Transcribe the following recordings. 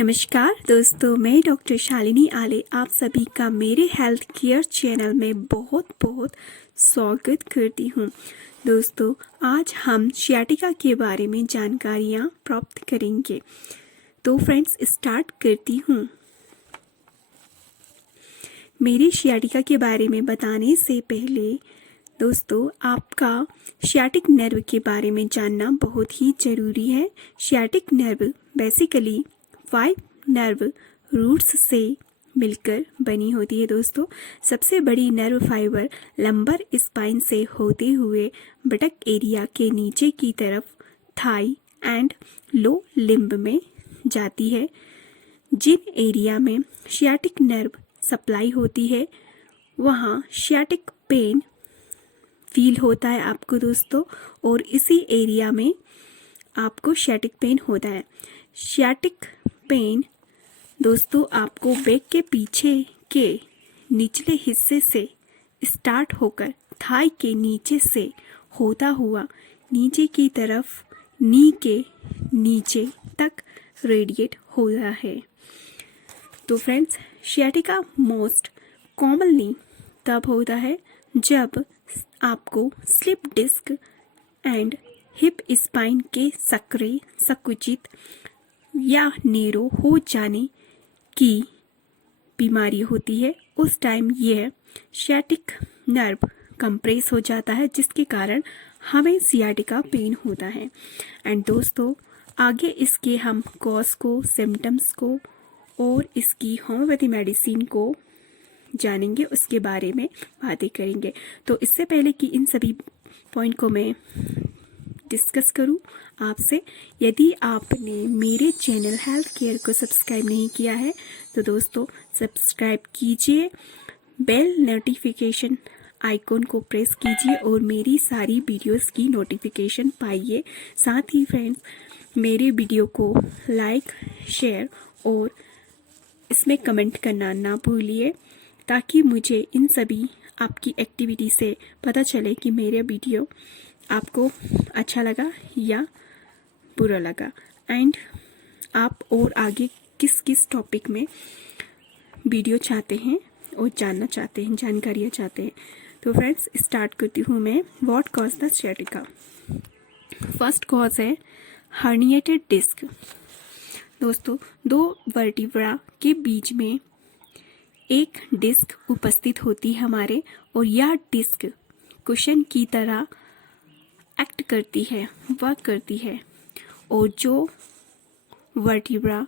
नमस्कार दोस्तों, मैं डॉक्टर शालिनी आले आप सभी का मेरे हेल्थ केयर चैनल में बहुत बहुत स्वागत करती हूँ। दोस्तों, आज हम सियाटिका के बारे में जानकारियाँ प्राप्त करेंगे। तो फ्रेंड्स, स्टार्ट करती हूँ। मेरे सियाटिका के बारे में बताने से पहले दोस्तों, आपका सियाटिक नर्व के बारे में जानना बहुत ही ज़रूरी है। Sciatic nerve basically 5 nerve roots से मिलकर बनी होती है। दोस्तों, सबसे बड़ी नर्व फाइबर लंबर स्पाइन से होते हुए बटक एरिया के नीचे की तरफ थाई एंड लो लिम्ब में जाती है। जिन एरिया में सियाटिक नर्व सप्लाई होती है वहाँ सियाटिक पेन फील होता है आपको दोस्तों, और इसी एरिया में आपको सियाटिक पेन होता है। सियाटिक पेन दोस्तों आपको बैक के पीछे के निचले हिस्से से स्टार्ट होकर थाई के नीचे से होता हुआ नीचे की तरफ नी के नीचे तक रेडिएट हो रहा है। तो फ्रेंड्स, सियाटिका मोस्ट कॉमनली तब होता है जब आपको slip disc and hip spine के सक्रिय संकुचित या नेरो हो जाने की बीमारी होती है। उस टाइम यह सियाटिक नर्व कंप्रेस हो जाता है, जिसके कारण हमें सियाटिका पेन होता है। एंड दोस्तों, आगे इसके हम कॉज को, सिम्टम्स को और इसकी होम्योपैथी मेडिसिन को जानेंगे, उसके बारे में बातें करेंगे। तो इससे पहले कि इन सभी पॉइंट को मैं डिस्कस करूं आपसे, यदि आपने मेरे चैनल हेल्थ केयर को सब्सक्राइब नहीं किया है तो दोस्तों सब्सक्राइब कीजिए, बेल नोटिफिकेशन आइकॉन को प्रेस कीजिए और मेरी सारी वीडियोस की नोटिफिकेशन पाइए। साथ ही फ्रेंड्स, मेरे वीडियो को लाइक, शेयर और इसमें कमेंट करना ना भूलिए, ताकि मुझे इन सभी आपकी एक्टिविटी से पता चले कि मेरे वीडियो आपको अच्छा लगा या बुरा लगा, एंड आप और आगे किस किस टॉपिक में वीडियो चाहते हैं और जानना चाहते हैं, जानकारियाँ चाहते हैं। तो फ्रेंड्स, स्टार्ट करती हूँ मैं। What cause the sciatica? First cause है हर्निएटेड डिस्क। दोस्तों, 2 वर्टिब्रा के बीच में एक डिस्क उपस्थित होती है हमारे, और यह डिस्क कुशन की तरह एक्ट करती है, वर्क करती है, और जो वर्टिब्रा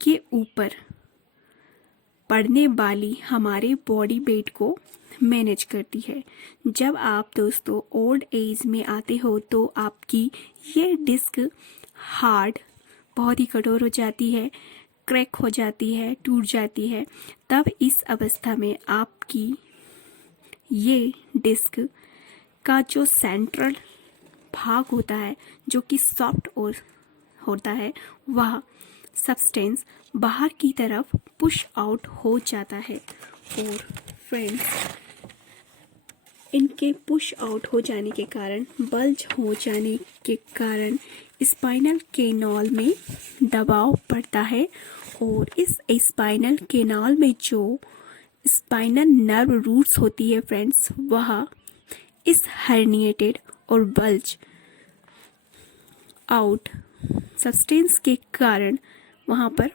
के ऊपर पड़ने वाली हमारे बॉडी वेट को मैनेज करती है। जब आप दोस्तों ओल्ड एज में आते हो तो आपकी ये डिस्क हार्ड, बहुत ही कठोर हो जाती है, क्रैक हो जाती है, टूट जाती है। तब इस अवस्था में आपकी ये डिस्क का जो सेंट्रल भाग होता है, जो कि सॉफ्ट और होता है, वह सब्सटेंस बाहर की तरफ पुश आउट हो जाता है। और फ्रेंड्स, इनके पुश आउट हो जाने के कारण, बल्ज हो जाने के कारण स्पाइनल केनाल में दबाव पड़ता है, और इस स्पाइनल केनाल में जो स्पाइनल नर्व रूट्स होती है फ्रेंड्स, वह इस हर्निएटेड और बल्ज आउट सब्सटेंस के कारण वहाँ पर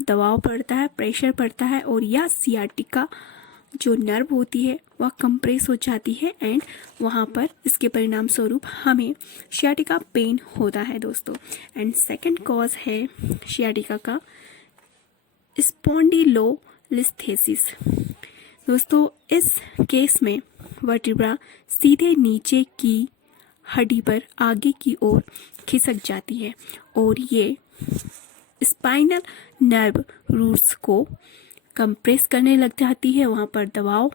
दबाव पड़ता है, प्रेशर पड़ता है, और यह सियाटिका जो नर्व होती है वह कंप्रेस हो जाती है, एंड वहाँ पर इसके परिणाम स्वरूप हमें सियाटिका पेन होता है दोस्तों। एंड सेकंड कॉज है सियाटिका का स्पॉन्डिलोलिस्थेसिस। दोस्तों, इस केस में वर्टिब्रा सीधे नीचे की हड्डी पर आगे की ओर खिसक जाती है, और ये स्पाइनल नर्व रूट्स को कंप्रेस करने लग जाती है, वहाँ पर दबाव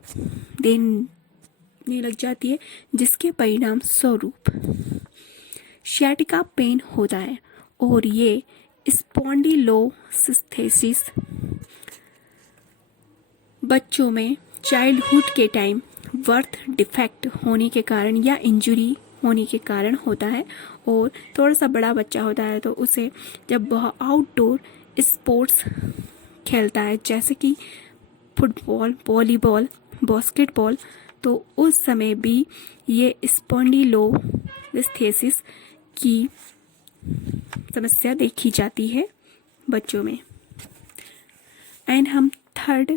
देने लग जाती है, जिसके परिणाम स्वरूप सियाटिका पेन होता है। और ये स्पॉन्डिलोलिस्थेसिस बच्चों में चाइल्डहुड के टाइम बर्थ डिफेक्ट होने के कारण या इंजरी होने के कारण होता है, और थोड़ा सा बड़ा बच्चा होता है तो उसे जब वह आउटडोर स्पोर्ट्स खेलता है जैसे कि फुटबॉल, वॉलीबॉल, बास्केटबॉल, तो उस समय भी ये स्पॉन्डिलोलिस्थेसिस की समस्या देखी जाती है बच्चों में। एंड हम थर्ड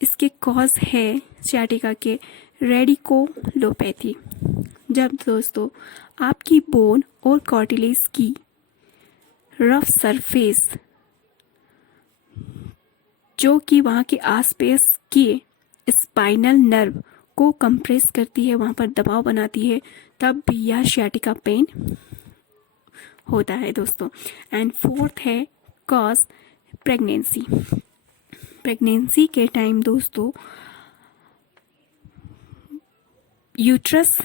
इसके कॉज है सियाटिका के रेडिकुलोपैथी। जब दोस्तों आपकी बोन और कार्टिलेज की रफ सरफेस जो कि वहाँ के आसपास के स्पाइनल नर्व को कंप्रेस करती है, वहाँ पर दबाव बनाती है, तब भी यह सियाटिका पेन होता है दोस्तों। एंड फोर्थ है कॉज प्रेगनेंसी। प्रेगनेंसी के टाइम दोस्तों यूट्रस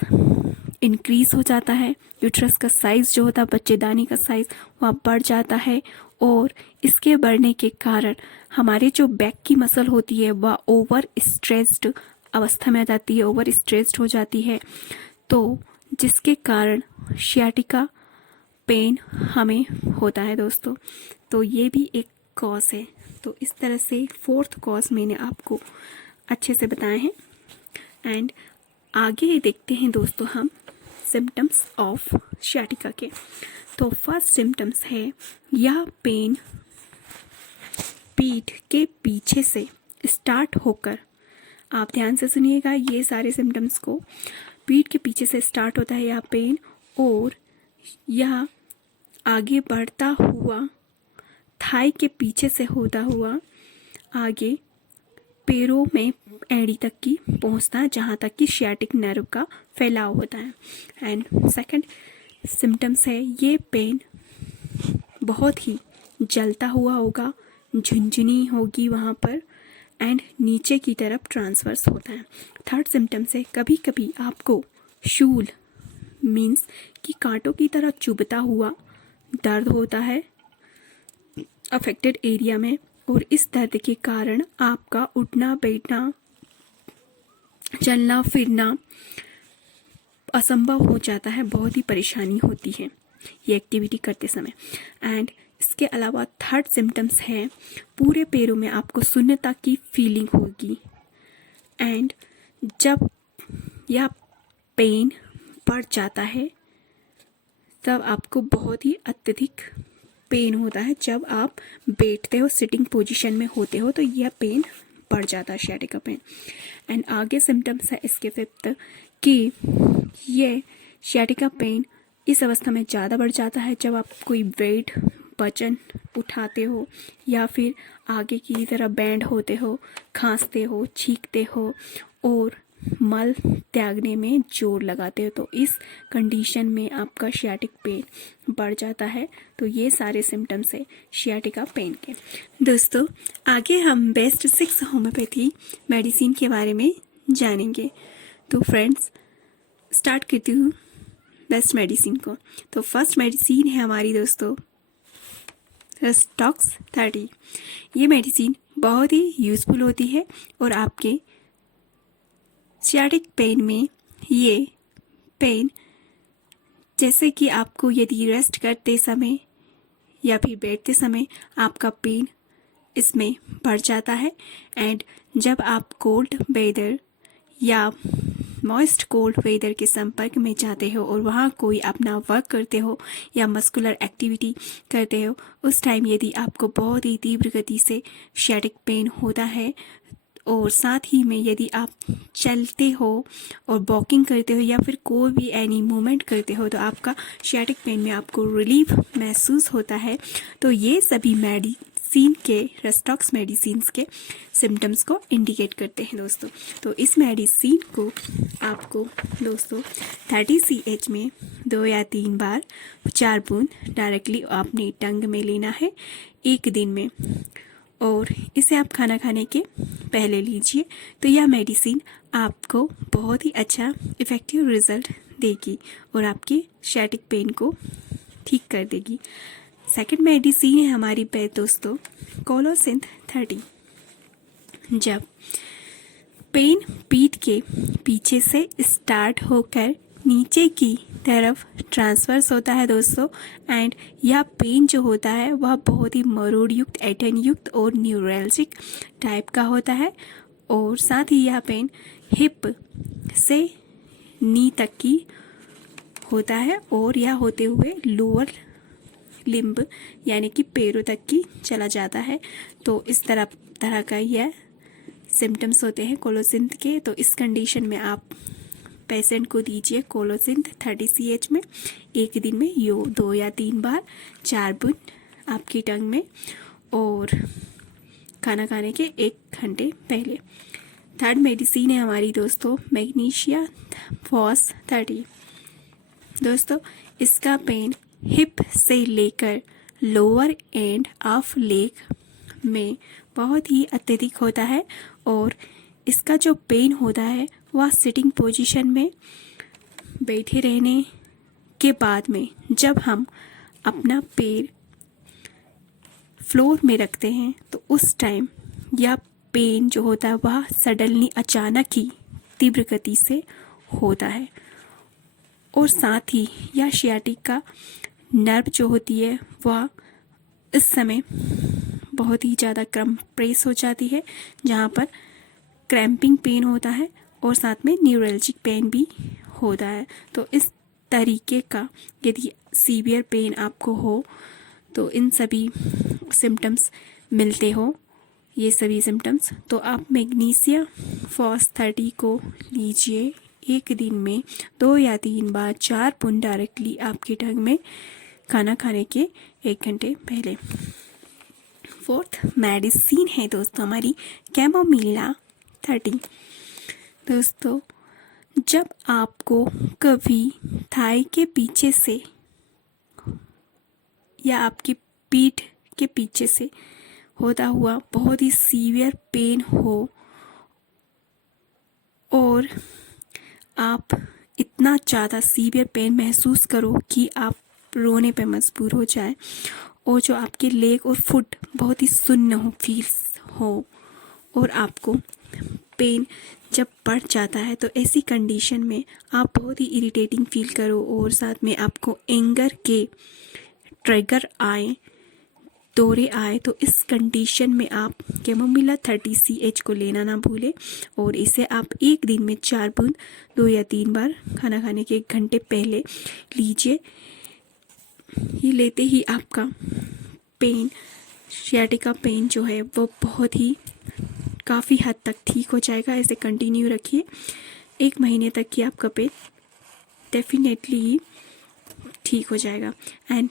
इंक्रीज हो जाता है, यूट्रस का साइज जो होता है, बच्चेदानी का साइज वह बढ़ जाता है, और इसके बढ़ने के कारण हमारे जो बैक की मसल होती है वह ओवर स्ट्रेस्ड अवस्था में आ जाती है, ओवर स्ट्रेस्ड हो जाती है, तो जिसके कारण सियाटिका पेन हमें होता है दोस्तों। तो ये भी एक कॉज है। तो इस तरह से फोर्थ कॉज मैंने आपको अच्छे से बताए हैं। एंड आगे देखते हैं दोस्तों हम सिम्टम्स ऑफ सियाटिका के। तो फर्स्ट सिम्टम्स है यह पेन पीठ के पीछे से स्टार्ट होकर, आप ध्यान से सुनिएगा ये सारे सिम्टम्स को, पीठ के पीछे से स्टार्ट होता है यह पेन, और यह आगे बढ़ता हुआ थाई के पीछे से होता हुआ आगे पैरों में एड़ी तक की पहुंचता है, जहां तक कि सियाटिक नर्व का फैलाव होता है। एंड सेकंड सिम्टम्स है ये पेन बहुत ही जलता हुआ होगा, झुंझुनी होगी वहाँ पर, एंड नीचे की तरफ ट्रांसवर्स होता है। थर्ड सिम्टम्स है कभी कभी आपको शूल मीन्स कि कांटों की तरह चुभता हुआ दर्द होता है अफेक्टेड एरिया में, और इस दर्द के कारण आपका उठना बैठना, चलना फिरना असंभव हो जाता है, बहुत ही परेशानी होती है ये एक्टिविटी करते समय। एंड इसके अलावा थर्ड सिम्टम्स है पूरे पैरों में आपको शून्यता की फीलिंग होगी, एंड जब यह पेन बढ़ जाता है तब आपको बहुत ही अत्यधिक पेन होता है। जब आप बैठते हो, सिटिंग पोजीशन में होते हो, तो यह पेन बढ़ जाता है सियाटिका पेन। एंड आगे सिम्टम्स है इसके फिफ्थ कि ये सियाटिका पेन इस अवस्था में ज़्यादा बढ़ जाता है जब आप कोई वेट वजन उठाते हो, या फिर आगे की तरफ बैंड होते हो, खांसते हो, छींकते हो, और मल त्यागने में जोर लगाते हो, तो इस कंडीशन में आपका सियाटिक पेन बढ़ जाता है। तो ये सारे सिम्टम्स है सियाटिका पेन के। दोस्तों आगे हम बेस्ट 6 होम्योपैथी मेडिसिन के बारे में जानेंगे। तो फ्रेंड्स स्टार्ट करती हूँ बेस्ट मेडिसिन को। तो फर्स्ट मेडिसिन है हमारी दोस्तों रेस्टॉक्स 30। ये मेडिसिन बहुत ही यूज़फुल होती है, और आपके सियाटिक पेन में ये पेन जैसे कि आपको यदि रेस्ट करते समय या फिर बैठते समय आपका पेन इसमें बढ़ जाता है, एंड जब आप कोल्ड वेदर या मॉइस्ट कोल्ड वेदर के संपर्क में जाते हो और वहाँ कोई अपना वर्क करते हो या मस्कुलर एक्टिविटी करते हो, उस टाइम यदि आपको बहुत ही तीव्र गति से सियाटिक पेन होता है, और साथ ही में यदि आप चलते हो और वॉकिंग करते हो या फिर कोई भी एनी मूवमेंट करते हो, तो आपका सियाटिक पेन में आपको रिलीफ महसूस होता है। तो ये सभी मेडिसिन के रेस्टॉक्स मेडिसिन्स के सिम्टम्स को इंडिकेट करते हैं दोस्तों। तो इस मेडिसिन को आपको दोस्तों 30 CH में 2 या 3 बार 4 बूंद डायरेक्टली अपनी टंग में लेना है 1 दिन में, और इसे आप खाना खाने के पहले लीजिए। तो यह मेडिसिन आपको बहुत ही अच्छा इफ़ेक्टिव रिजल्ट देगी और आपके सियाटिक पेन को ठीक कर देगी। सेकंड मेडिसिन है हमारी दोस्तों कोलोसिंथ 30। जब पेन पीठ के पीछे से स्टार्ट होकर नीचे की तरफ ट्रांसफर्स होता है दोस्तों। एंड यह पेन जो होता है वह बहुत ही मरोड़ युक्त, ऐंठन युक्त और न्यूरल्जिक टाइप का होता है। और साथ ही यह पेन हिप से नी तक की होता है और यह होते हुए लोअर लिम्ब यानी कि पैरों तक की चला जाता है। तो इस तरह का यह सिम्टम्स होते हैं कोलोसिंथ के। तो इस कंडीशन में आप पेशेंट को दीजिए कोलोसिंथ 30 CH में एक दिन में 2 या 3 बार 4 बूंद आपकी टंग में, और खाना खाने के 1 घंटे पहले। थर्ड मेडिसिन है हमारी दोस्तों मैग्नीशिया फॉस 30। दोस्तों इसका पेन हिप से लेकर लोअर एंड ऑफ लेग में बहुत ही अत्यधिक होता है। और इसका जो पेन होता है वह सिटिंग पोजीशन में बैठे रहने के बाद में जब हम अपना पैर फ्लोर में रखते हैं तो उस टाइम यह पेन जो होता है वह सडनली अचानक ही तीव्र गति से होता है। और साथ ही यह सियाटिका नर्व जो होती है वह इस समय बहुत ही ज़्यादा कंप्रेस हो जाती है, जहाँ पर क्रैम्पिंग पेन होता है और साथ में न्यूरल्जिक पेन भी होता है। तो इस तरीके का यदि सीवियर पेन आपको हो तो इन सभी सिम्टम्स मिलते हो, ये सभी सिम्टम्स, तो आप मैग्नीशिया फॉस 30 को लीजिए एक दिन में 2 या 3 बार 4 बूंद डायरेक्टली आपकी टंग में खाना खाने के 1 घंटे पहले। फोर्थ मेडिसिन है दोस्तों हमारी कैमोमिला 30। दोस्तों जब आपको कभी थाई के पीछे से या आपकी पीठ के पीछे से होता हुआ बहुत ही सीवियर पेन हो और आप इतना ज़्यादा सीवियर पेन महसूस करो कि आप रोने पे मजबूर हो जाए, और जो आपके लेग और फुट बहुत ही सुन्न हो फील हो, और आपको पेन जब बढ़ जाता है तो ऐसी कंडीशन में आप बहुत ही इरिटेटिंग फील करो और साथ में आपको एंगर के ट्रिगर आए, दौरे आए, तो इस कंडीशन में आप कैमोमिला 30 CH को लेना ना भूलें। और इसे आप एक दिन में 4 बूंद 2 या 3 बार खाना खाने के 1 घंटे पहले लीजिए। ये लेते ही आपका पेन, सियाटिका पेन जो है वो बहुत ही काफ़ी हद तक ठीक हो जाएगा। इसे कंटिन्यू रखिए 1 महीने तक कि आपका पेन डेफिनेटली ही ठीक हो जाएगा। एंड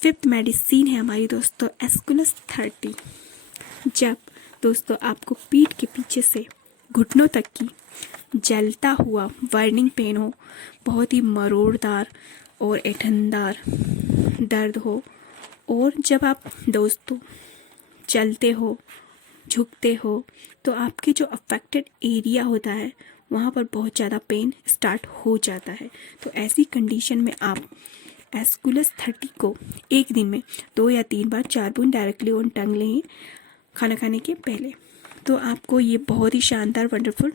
फिफ्थ मेडिसिन है हमारी दोस्तों एस्कुलस 30। जब दोस्तों आपको पीठ के पीछे से घुटनों तक की जलता हुआ बर्निंग पेन हो, बहुत ही मरोड़दार और ऐंठनदार दर्द हो, और जब आप दोस्तों चलते हो, झुकते हो, तो आपके जो अफेक्टेड एरिया होता है वहाँ पर बहुत ज़्यादा पेन स्टार्ट हो जाता है। तो ऐसी कंडीशन में आप एस्कुलस 30 को एक दिन में 2 या 3 बार 4 बूंद डायरेक्टली ऑन टंग लें खाना खाने के पहले, तो आपको ये बहुत ही शानदार वंडरफुल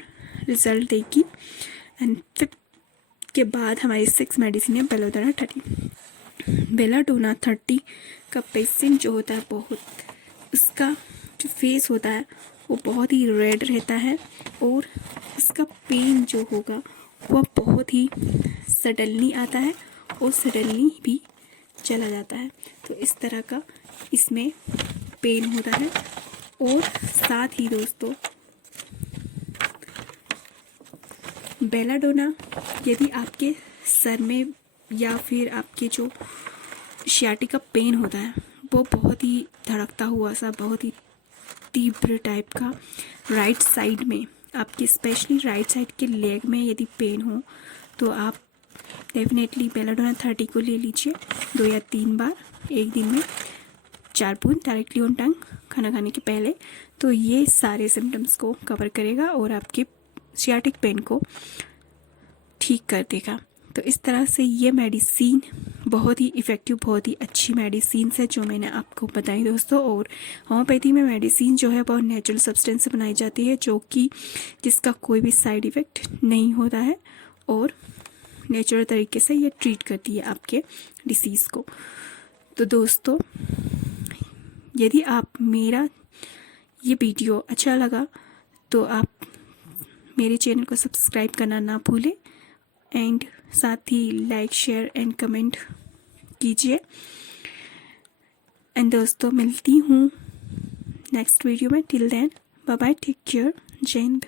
रिजल्ट देगी। एंड फिफ्थ के बाद हमारी 6 मेडिसिन है बेलाडोना 30। बेलाडोना 30 का पेशेंट जो होता है बहुत, उसका जो फेस होता है वो बहुत ही रेड रहता है और इसका पेन जो होगा वह बहुत ही सडनली आता है और सडनली भी चला जाता है। तो इस तरह का इसमें पेन होता है। और साथ ही दोस्तों बेलाडोना यदि आपके सर में या फिर आपके जो सियाटिका पेन होता है वो बहुत ही धड़कता हुआ सा, बहुत ही तीव्र टाइप का राइट साइड में, आपके स्पेशली राइट साइड के लेग में यदि पेन हो तो आप डेफिनेटली बेलाडोना 30 को ले लीजिए 2 या 3 बार एक दिन में 4 बूंद डायरेक्टली ऑन टंग खाना खाने के पहले। तो ये सारे सिम्टम्स को कवर करेगा और आपके सियाटिक पेन को ठीक कर देगा। तो इस तरह से ये मेडिसिन बहुत ही इफ़ेक्टिव, बहुत ही अच्छी मेडिसिन है जो मैंने आपको बताई दोस्तों। और होम्योपैथी में मेडिसिन जो है बहुत नेचुरल सब्सटेंस से बनाई जाती है, जो कि जिसका कोई भी साइड इफ़ेक्ट नहीं होता है और नेचुरल तरीके से ये ट्रीट करती है आपके डिसीज़ को। तो दोस्तों, यदि आप मेरा ये वीडियो अच्छा लगा तो आप मेरे चैनल को सब्सक्राइब करना ना भूलें एंड साथ ही लाइक शेयर एंड कमेंट कीजिए। एंड दोस्तों, मिलती हूँ नेक्स्ट वीडियो में। Till then bye bye, take care, जय हिंद।